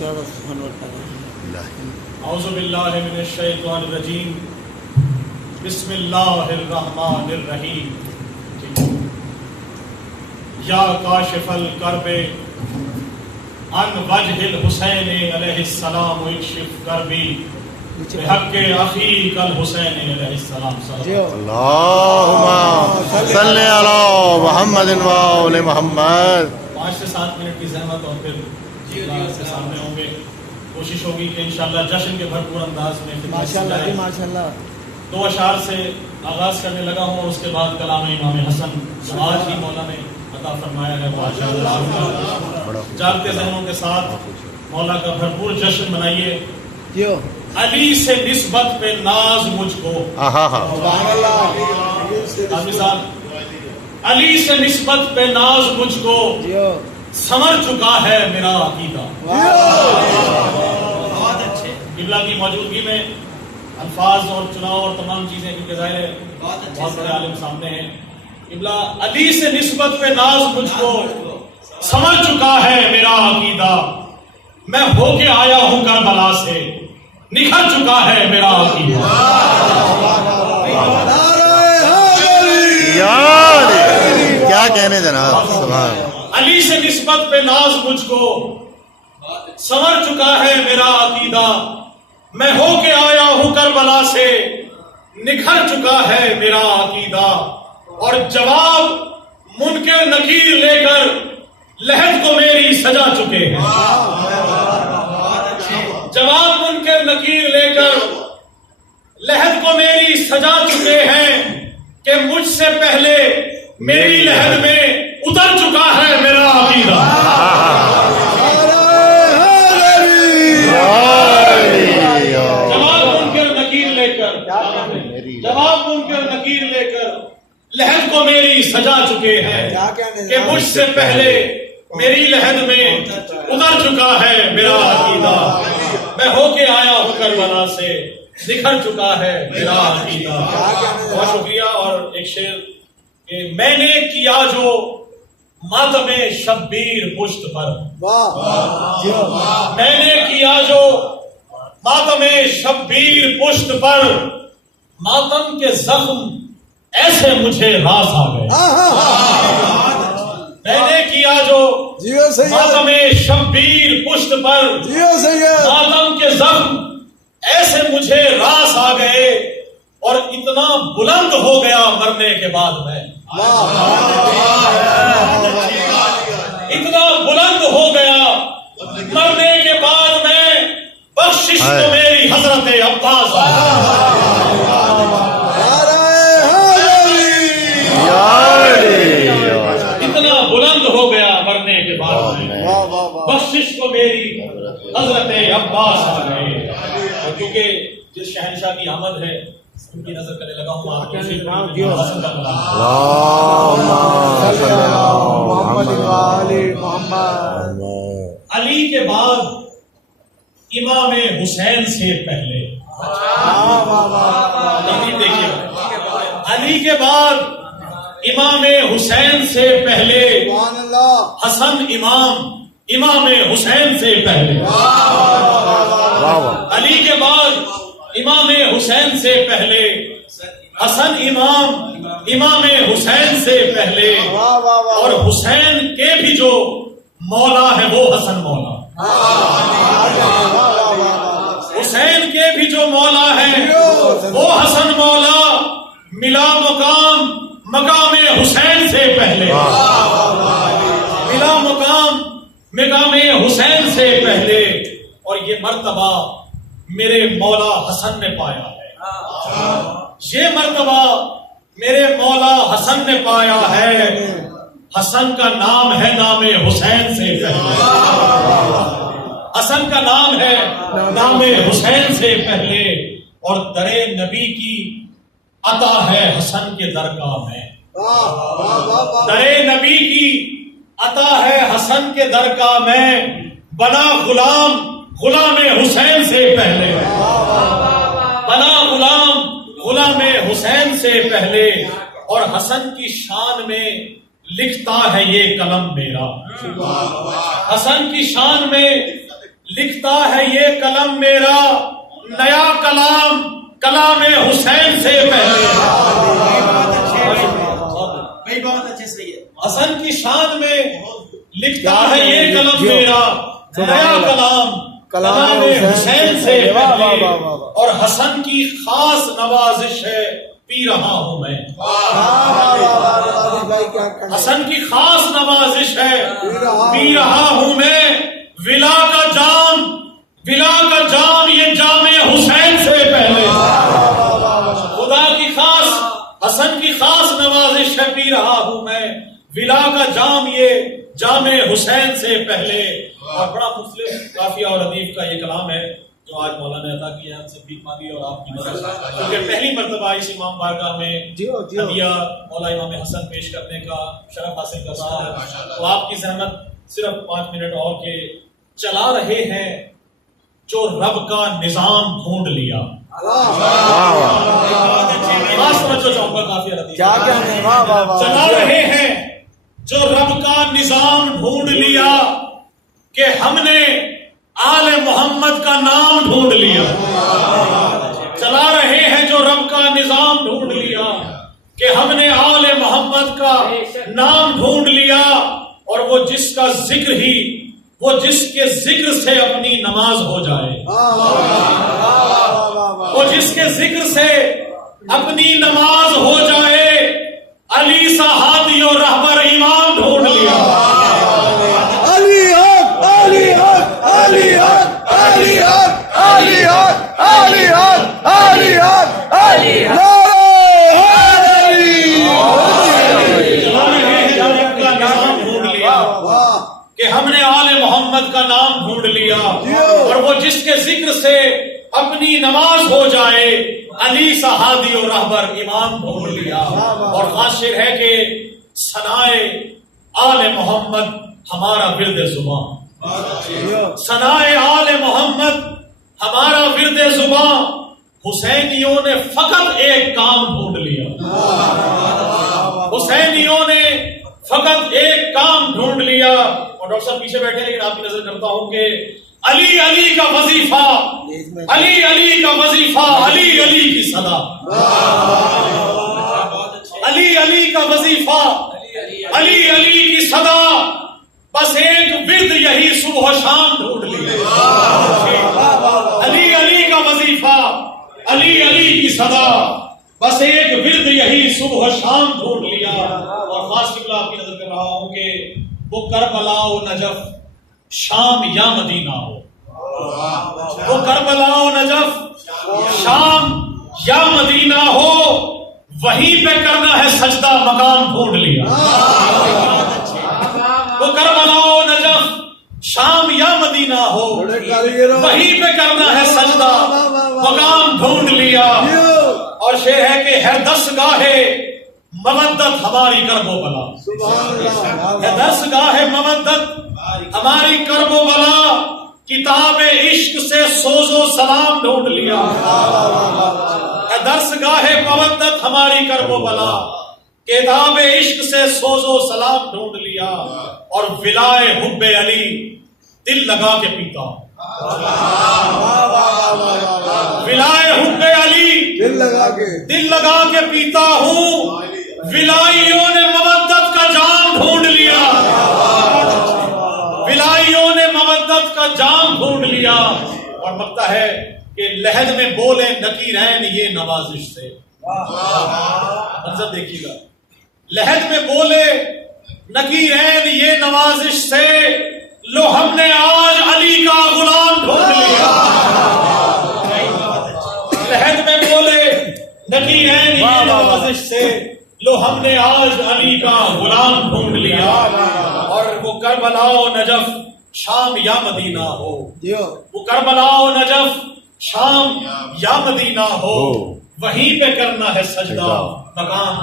اعوذ باللہ من الشیطان الرجیم بسم اللہ الرحمن الرحیم یا کاشف الکرب عن وجہ الحسین علیہ السلام اکشف کربی بحق اخیک الحسین علیہ السلام. اللہم صلی علی محمد و آل محمد. 5 سے 7 منٹ کی زحمت اور پھر سے سامنے ہوں گے. کوشش ہوگی کہ انشاءاللہ جشن کے بھرپور انداز میں ماشاءاللہ 2 اشعار سے آغاز کرنے لگا ہوں اور اس کے بعد کلام امام حسن آج ہی مولا نے عطا فرمایا ہے. ماشاءاللہ جاگتے ذہنوں کے ساتھ مولا کا بھرپور جشن منائیے. علی سے نسبت پہ ناز مجھ کو. علی سے نسبت پہ ناز مجھ کو سمر چکا ہے میرا عقیدہ. قبلہ کی موجودگی میں الفاظ اور چناؤ اور تمام چیزیں کیونکہ ظاہر ہے بہت بڑے عالم سامنے ہیں. قبلہ علی سے نسبت پہ ناز مجھ کو سمر چکا ہے میرا عقیدہ. میں ہو کے آیا ہوں کربلا سے نکھر چکا ہے میرا عقیدہ. کیا کہنے جناب. علی سے نسبت پہ ناز مجھ کو سمر چکا ہے میرا عقیدہ. میں ہو کے آیا ہوں کربلا سے نکھر چکا ہے میرا عقیدہ. اور جواب منکر نکیر لے کر لحد کو میری سجا چکے ہیں. جواب منکر نکیر لے کر لحد کو میری سجا چکے ہیں کہ مجھ سے پہلے میری لحد میں اتر چکا ہے میرا عقیدہ. جواب منکر نکیر لے کر لحد کو میری سجا چکے ہیں کہ مجھ سے پہلے میری لحد میں اتر چکا ہے میرا عقیدہ. میں ہو کے آیا ہوں کربلا سے نکھر چکا ہے میرا عقیدہ. بہت شکریہ. اور ایک شعر کہ میں نے کیا جو ماتم شبیر پشت پر. میں نے کیا جو ماتم شبیر پشت پر ماتم کے زخم ایسے مجھے راس آ گئے. میں نے کیا جو ماتم شبیر پشت پر ماتم کے زخم ایسے مجھے راس آ گئے. اور اتنا بلند ہو گیا مرنے کے بعد میں. اتنا بلند ہو گیا مرنے کے بعد میں بخشش تو میری حضرت عباس. اتنا بلند ہو گیا مرنے کے بعد میں بخشش کو میری حضرت عباس آ گئے. کیونکہ جس شہنشاہ کی آمد ہے ان کی نظر کرنے لگا ہوں. علی کے بعد امام حسین سے پہلے. علی کے بعد امام حسین سے پہلے حسن امام حسین سے پہلے. علی کے بعد امام حسین سے پہلے حسن امام حسین سے پہلے. اور حسین کے بھی جو مولا ہے وہ حسن مولا. حسین کے بھی جو مولا ہے وہ حسن مولا. ملا مقام حسین سے پہلے. ملا مقام حسین سے پہلے. اور یہ مرتبہ میرے مولا حسن نے پایا ہے. یہ مرتبہ میرے مولا حسن نے پایا ہے. حسن کا نام ہے نام حسین سے پہلے. حسن کا نام ہے نام حسین سے پہلے. اور در نبی کی عطا ہے حسن کے درگاہ میں. در نبی کی عطا ہے حسن کے درگاہ میں. بنا غلام حسین سے پہلے. بنا غلام حسین سے پہلے. اور حسن کی شان میں لکھتا ہے یہ قلم میرا. حسن کی شان میں لکھتا ہے یہ قلم میرا نیا کلام کلام حسین سے پہلے. بہت اچھے سے ہے. حسن کی شان میں لکھتا ہے یہ قلم میرا نیا کلام کلام حسین سے پہلے اور حسن کی خاص نوازش ہے پی رہا ہوں میں. حسن کی خاص نوازش ہے پی رہا ہوں میں. ولا کا جام یہ جام حسین سے پہلے. خدا کی خاص حسن کی خاص نوازش ہے پی رہا ہوں میں. ولا کا جام یہ جام حسین سے پہلے. اور بڑا مختلف قافیہ اور ردیف کا یہ کلام ہے جو آج مولانا نے عطا کیا ہے. ہم سے بھیک مانگی اور آپ کی مدد کیونکہ پہلی مرتبہ اس امام بارگاہ میں ہدیہ مولا امام حسن پیش کرنے کا شرف حاصل کر رہا ہے. تو آپ کی زحمت صرف 5 منٹ اور کے چلا رہے ہیں جو رب کا نظام ڈھونڈ لیا. چلا رہے ہیں جو رب کا نظام ڈھونڈ لیا کہ ہم نے آل محمد کا نام ڈھونڈ لیا. چلا رہے ہیں جو رب کا نظام ڈھونڈ لیا کہ ہم نے آل محمد کا نام ڈھونڈ لیا. اور وہ جس کا ذکر ہی وہ جس کے ذکر سے اپنی نماز ہو جائے. وہ جس کے ذکر سے اپنی نماز ہو جائے. علی سا ہادی اور رہبر امام ڈھونڈ لیا. علی حق علی حق علی حق علی حق علی حق علی حق علی حق علی حق. کہ ہم نے آل محمد کا نام ڈھونڈ لیا اور وہ جس کے ذکر سے اپنی نماز ہو جائے. علی سا ہادی اور رہبر امام ڈھونڈ لیا. اور خاص شعر ہے کہ ثنائے آل محمد ہمارا ورد زبان. ثنائے آل محمد ہمارا ورد زبان. حسینیوں نے فقط ایک کام ڈھونڈ لیا. حسینیوں نے فقط ایک کام ڈھونڈ لیا. اور ڈاکٹر صاحب پیچھے بیٹھے لیکن آپ کی نظر کرتا ہوں کہ علی علی کا وظیفہ علی علی کا وظیفہ علی علی کی صدا. علی علی کا وظیفہ علی علی کی صدا. بس ایک ورد یہی صبح و شام ڈھونڈ لیا. علی علی کا وظیفہ علی علی کی صدا. بس ایک ورد یہی صبح و شام ڈھونڈ لیا. اور خاص قبلہ آپ کی نظر کر رہا ہوں کہ وہ کربلا و نجف شام یا مدینہ ہو. وہ کربلا و نجف شام یا مدینہ ہو. وہیں پہ کرنا ہے سجدہ مقام ڈھونڈ لیا. وہ کربلا و نجف شام یا مدینہ ہو. وہیں پہ کرنا ہے سجدہ مقام ڈھونڈ لیا. اور شعر ہے کہ ہر دستگاہ مودت ہماری کرب و بلا. ہے دستگاہ مودت ہماری کرب و بلا. کتاب عشق سے سوز و سلام ڈھونڈ لیا. ہے دستگاہ مودت ہماری کرب و بلا. کتاب عشق سے سوز و سلام ڈھونڈ لیا. اور ولائے حب علی دل لگا کے پیتا. ولائے حب علی دل لگا کے پیتا ہوں. ولائیوں نے مودت کا جام ڈھونڈ لیا. ولائیوں نے مودت کا جام ڈھونڈ لیا. اور لگتا ہے کہ لہد میں بولے نکیرین یہ نوازش سے. منظر دیکھیے گا. لہد میں بولے نکیرین یہ نوازش سے. لو ہم نے آج علی کا غلام ڈھونڈ لیا. لہد میں بولے نکیرین یہ نوازش سے. لو ہم نے آج علی کا غلام ڈھونڈ لیا. اور وہ کربلا و نجف شام یا مدینہ ہو. وہ کربلا و نجف شام یا مدینہ ہو. وہیں پہ کرنا ہے سجدہ مقام.